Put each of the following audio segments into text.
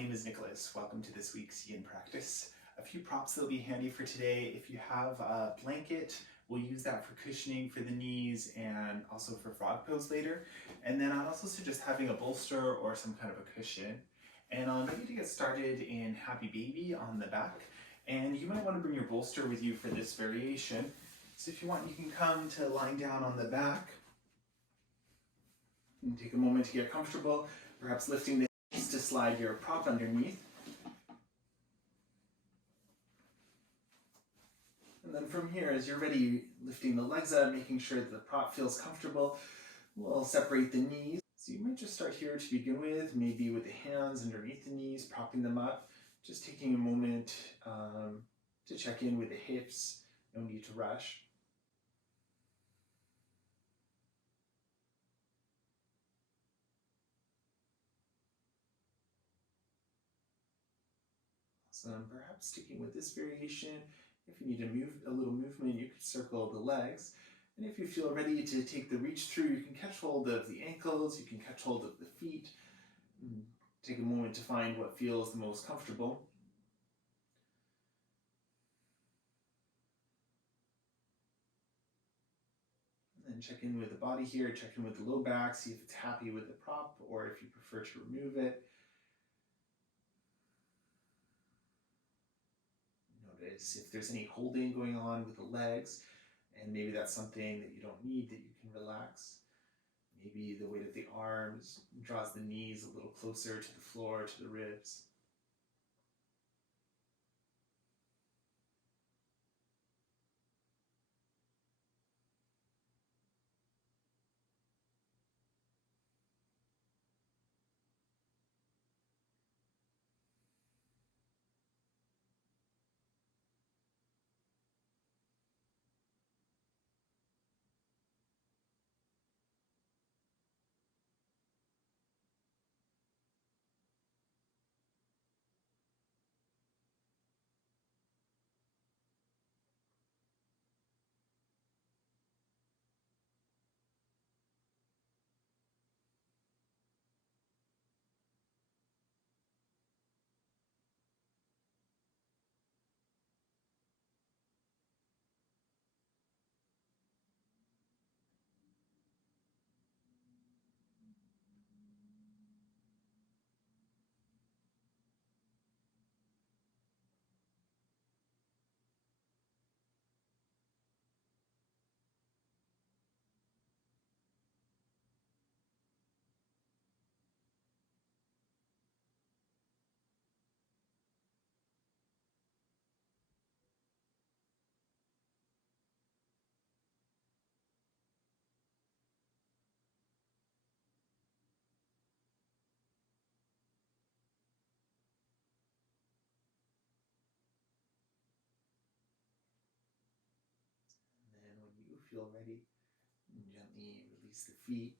name is Nicholas. Welcome to this week's Yin practice. A few props that'll be handy for today. If you have a blanket, we'll use that for cushioning for the knees and also for frog pose later. And then I'd also suggest having a bolster or some kind of a cushion. And I'll invite you to get started in Happy Baby on the back. And you might want to bring your bolster with you for this variation. So if you want, you can come to lying down on the back. And take a moment to get comfortable, perhaps lifting the hips to slide your prop underneath. And then from here, as you're ready, lifting the legs up, making sure that the prop feels comfortable, we'll separate the knees. So you might just start here to begin with, maybe with the hands underneath the knees, propping them up, just taking a moment to check in with the hips, no need to rush. So perhaps sticking with this variation, if you need to move a little movement, you can circle the legs. And if you feel ready to take the reach through, you can catch hold of the ankles, you can catch hold of the feet. Take a moment to find what feels the most comfortable. And then check in with the body here, check in with the low back, see if it's happy with the prop or if you prefer to remove it. Notice if there's any holding going on with the legs, and maybe that's something that you don't need, that you can relax. Maybe the weight of the arms draws the knees a little closer to the floor, to the ribs. Feel ready, and gently release the feet.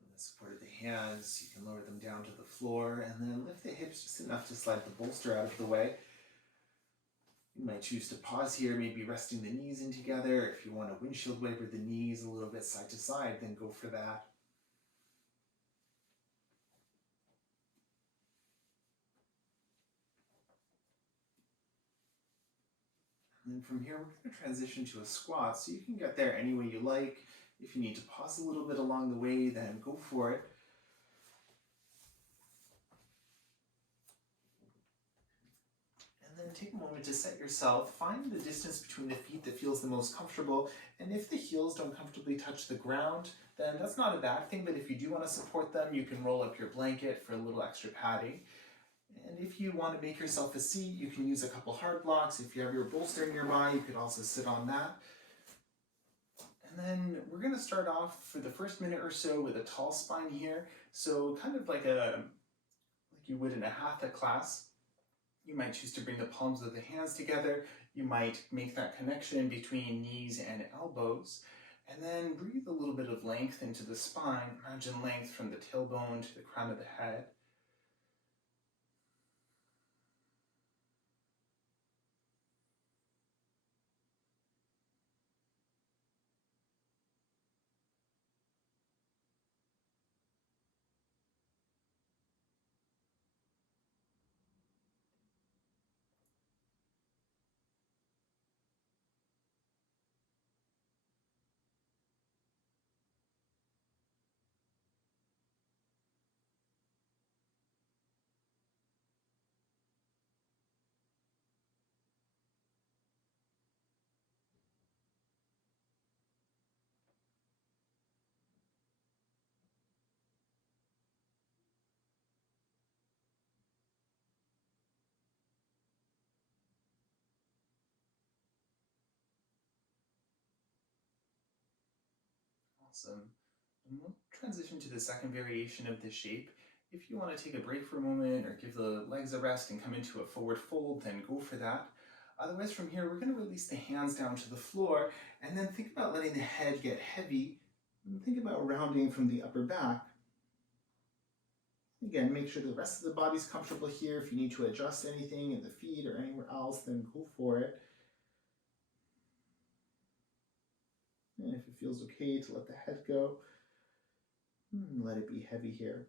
With the support of the hands, you can lower them down to the floor and then lift the hips just enough to slide the bolster out of the way. You might choose to pause here, maybe resting the knees in together. If you want to windshield wiper the knees a little bit side to side, then go for that. And then from here, we're going to transition to a squat, so you can get there any way you like. If you need to pause a little bit along the way, then go for it. And then take a moment to set yourself. Find the distance between the feet that feels the most comfortable. And if the heels don't comfortably touch the ground, then that's not a bad thing. But if you do want to support them, you can roll up your blanket for a little extra padding. And if you want to make yourself a seat, you can use a couple hard blocks. If you have your bolster nearby, you could also sit on that. And then we're going to start off for the first minute or so with a tall spine here. So kind of like you would in a hatha class. You might choose to bring the palms of the hands together. You might make that connection between knees and elbows. And then breathe a little bit of length into the spine. Imagine length from the tailbone to the crown of the head. Awesome. And we'll transition to the second variation of this shape. If you want to take a break for a moment or give the legs a rest and come into a forward fold, then go for that. Otherwise, from here, we're going to release the hands down to the floor and then think about letting the head get heavy. And think about rounding from the upper back. Again, make sure the rest of the body's comfortable here. If you need to adjust anything in the feet or anywhere else, then go for it. And if it feels okay to let the head go, let it be heavy here.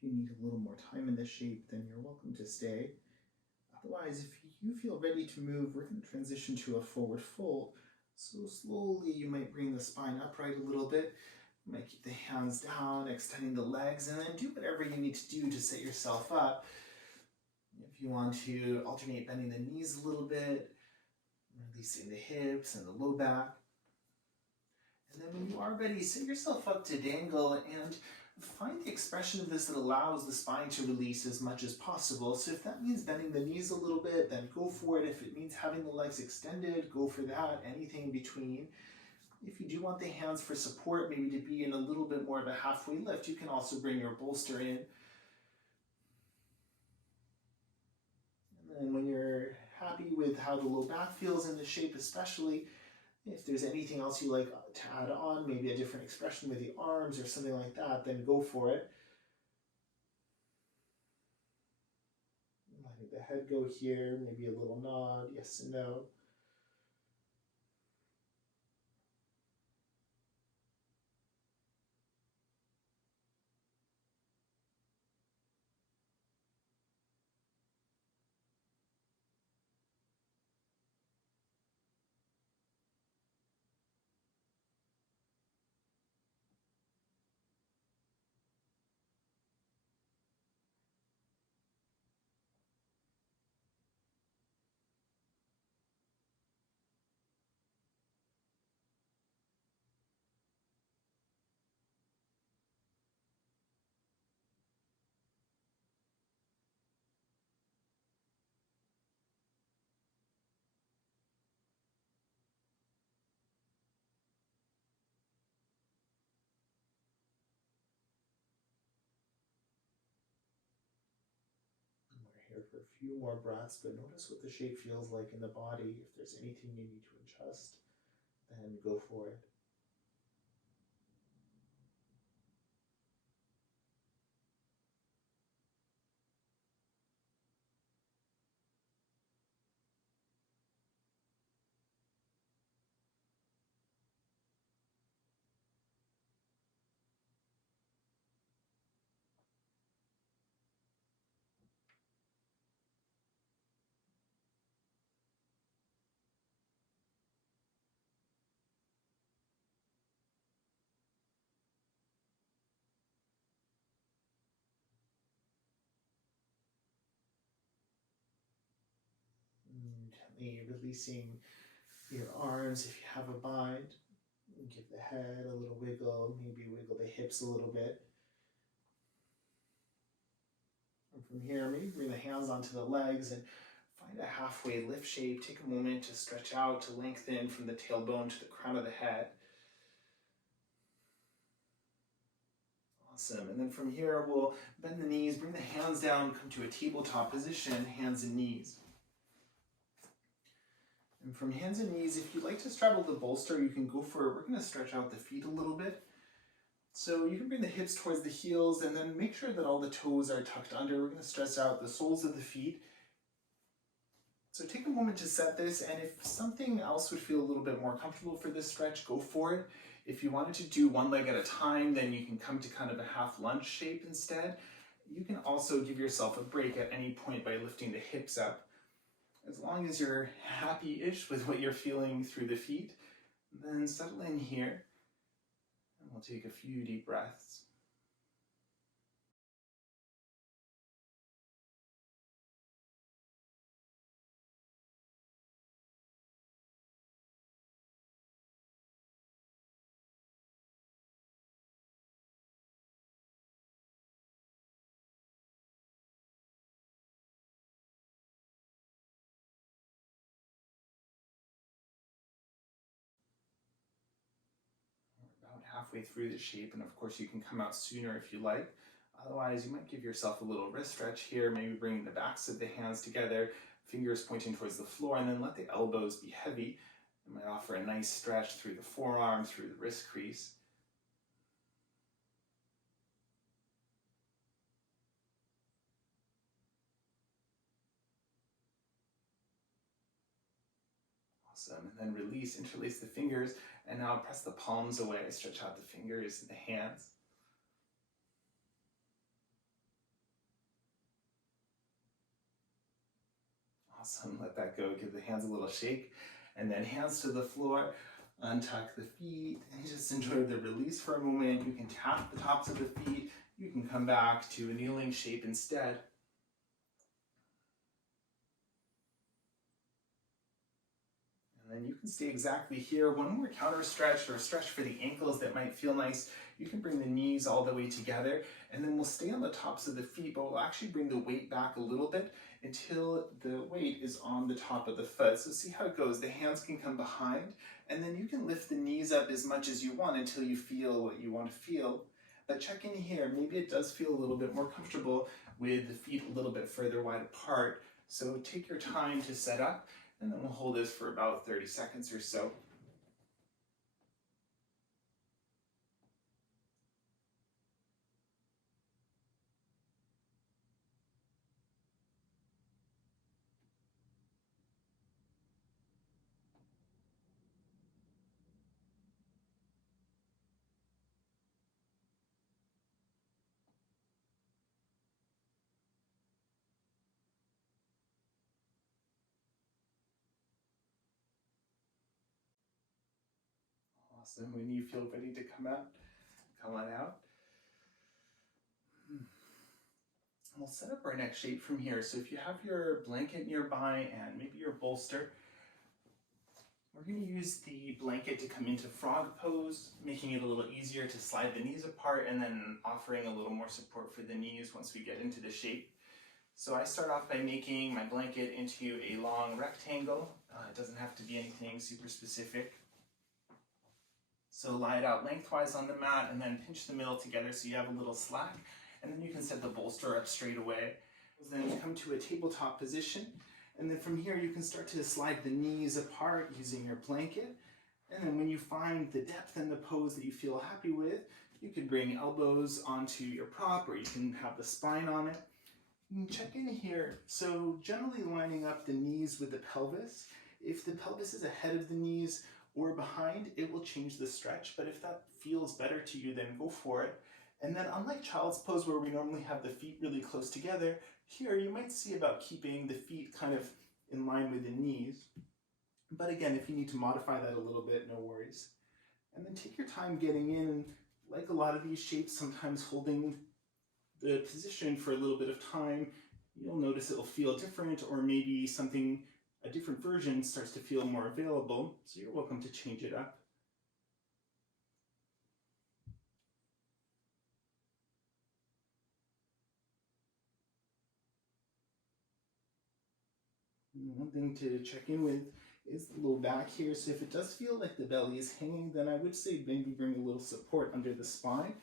If you need a little more time in this shape, then you're welcome to stay. Otherwise, if you feel ready to move, we're going to transition to a forward fold. So slowly you might bring the spine upright a little bit. You might keep the hands down, extending the legs, and then do whatever you need to do to set yourself up. If you want to alternate bending the knees a little bit, releasing the hips and the low back. And then when you are ready, set yourself up to dangle and find the expression of this that allows the spine to release as much as possible. So if that means bending the knees a little bit, then go for it. If it means having the legs extended, go for that. Anything in between. If you do want the hands for support, maybe to be in a little bit more of a halfway lift, you can also bring your bolster in. And then when you're happy with how the low back feels in the shape especially, if there's anything else you like to add on, maybe a different expression with the arms or something like that, then go for it. Letting the head go here, maybe a little nod, yes and no. We're here for a few more breaths, but notice what the shape feels like in the body. If there's anything you need to adjust, then go for it. And gently releasing your arms if you have a bind. Give the head a little wiggle, maybe wiggle the hips a little bit. And from here, maybe bring the hands onto the legs and find a halfway lift shape. Take a moment to stretch out, to lengthen from the tailbone to the crown of the head. Awesome. And then from here, we'll bend the knees, bring the hands down, come to a tabletop position, hands and knees. And from hands and knees, if you'd like to straddle the bolster, you can go for it. We're going to stretch out the feet a little bit. So you can bring the hips towards the heels and then make sure that all the toes are tucked under. We're going to stretch out the soles of the feet. So take a moment to set this, and if something else would feel a little bit more comfortable for this stretch, go for it. If you wanted to do one leg at a time, then you can come to kind of a half lunge shape instead. You can also give yourself a break at any point by lifting the hips up. As long as you're happy-ish with what you're feeling through the feet, then settle in here, and we'll take a few deep breaths. About halfway through the shape, and of course you can come out sooner if you like. Otherwise, you might give yourself a little wrist stretch here, maybe bringing the backs of the hands together, fingers pointing towards the floor, and then let the elbows be heavy. You might offer a nice stretch through the forearm, through the wrist crease. Awesome. And then release, interlace the fingers, and now press the palms away, stretch out the fingers and the hands. Awesome. Let that go. Give the hands a little shake, and then hands to the floor. Untuck the feet and just enjoy the release for a moment. You can tap the tops of the feet. You can come back to a kneeling shape instead. And then you can stay exactly here. One more counter stretch or a stretch for the ankles that might feel nice. You can bring the knees all the way together, and then we'll stay on the tops of the feet, but we'll actually bring the weight back a little bit until the weight is on the top of the foot. So see how it goes. The hands can come behind, and then you can lift the knees up as much as you want until you feel what you want to feel. But check in here. Maybe it does feel a little bit more comfortable with the feet a little bit further wide apart. So take your time to set up, and then we'll hold this for about 30 seconds or so. Awesome. When you feel ready to come out, come on out. We'll set up our next shape from here. So if you have your blanket nearby and maybe your bolster, we're going to use the blanket to come into frog pose, making it a little easier to slide the knees apart and then offering a little more support for the knees once we get into the shape. So I start off by making my blanket into a long rectangle. It doesn't have to be anything super specific. So lie it out lengthwise on the mat and then pinch the middle together so you have a little slack. And then you can set the bolster up straight away. Then come to a tabletop position. And then from here you can start to slide the knees apart using your blanket. And then when you find the depth and the pose that you feel happy with, you can bring elbows onto your prop, or you can have the spine on it. And check in here. So generally lining up the knees with the pelvis. If the pelvis is ahead of the knees or behind, it will change the stretch. But if that feels better to you, then go for it. And then unlike child's pose where we normally have the feet really close together, here you might see about keeping the feet kind of in line with the knees. But again, if you need to modify that a little bit, no worries. And then take your time getting in. Like a lot of these shapes, sometimes holding the position for a little bit of time, you'll notice it'll feel different, or maybe something, a different version starts to feel more available. So you're welcome to change it up. One thing to check in with is the low back here. So if it does feel like the belly is hanging, then I would say maybe bring a little support under the spine.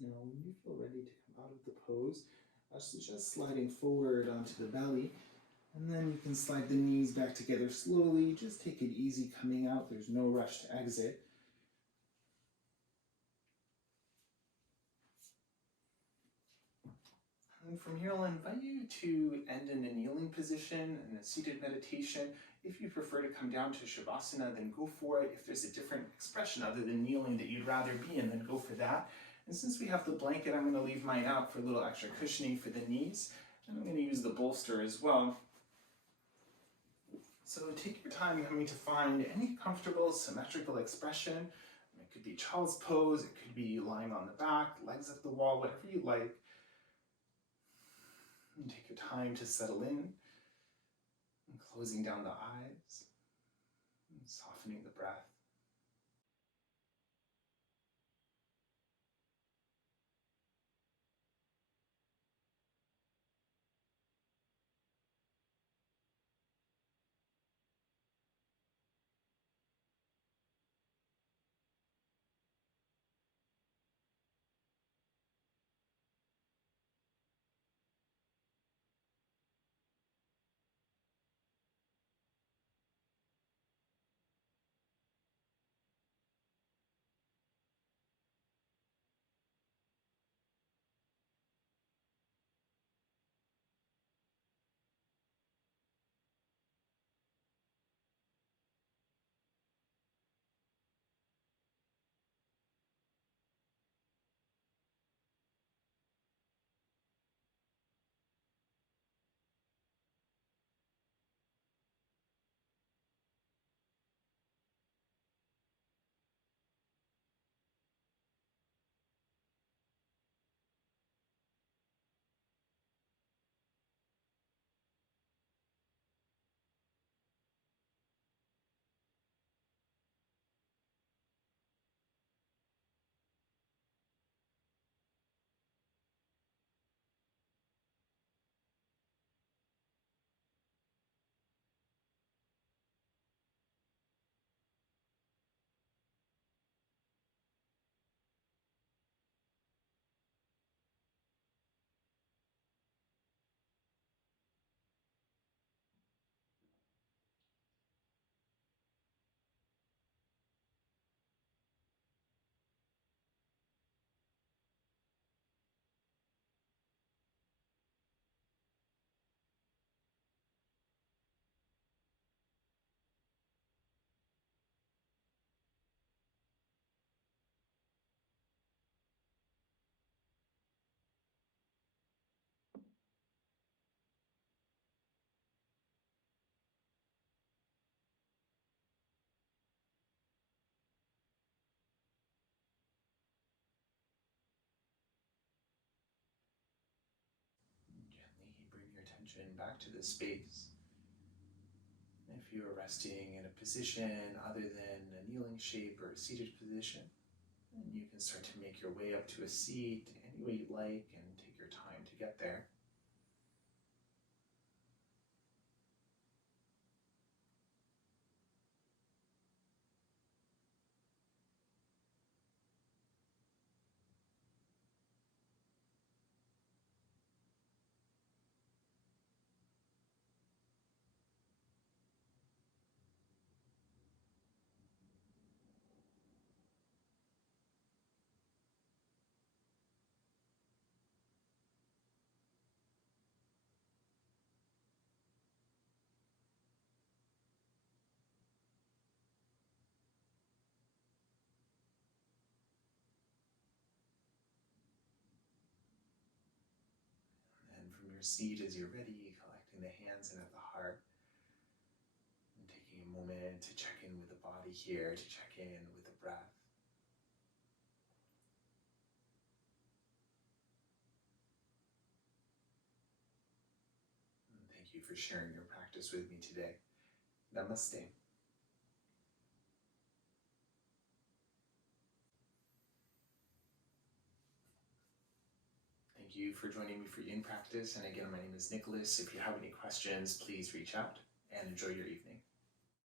Now, when you feel ready to come out of the pose, just sliding forward onto the belly, and then you can slide the knees back together slowly. Just take it easy coming out. There's no rush to exit. And from here, I'll invite you to end in a kneeling position in a seated meditation. If you prefer to come down to Shavasana, then go for it. If there's a different expression other than kneeling that you'd rather be in, then go for that. And since we have the blanket, I'm going to leave mine out for a little extra cushioning for the knees. And I'm going to use the bolster as well. So take your time coming to find any comfortable symmetrical expression. It could be child's pose, it could be lying on the back, legs up the wall, whatever you like. And take your time to settle in, and closing down the eyes, and softening the breath. attention back to the space. If you are resting in a position other than a kneeling shape or a seated position, then you can start to make your way up to a seat any way you like and take your time to get there. And from your seat, as you're ready, collecting the hands in at the heart, and taking a moment to check in with the body here, to check in with the breath. And thank you for sharing your practice with me today. Namaste. Thank you for joining me for Yin Practice. And again, my name is Nicholas. If you have any questions, please reach out and enjoy your evening.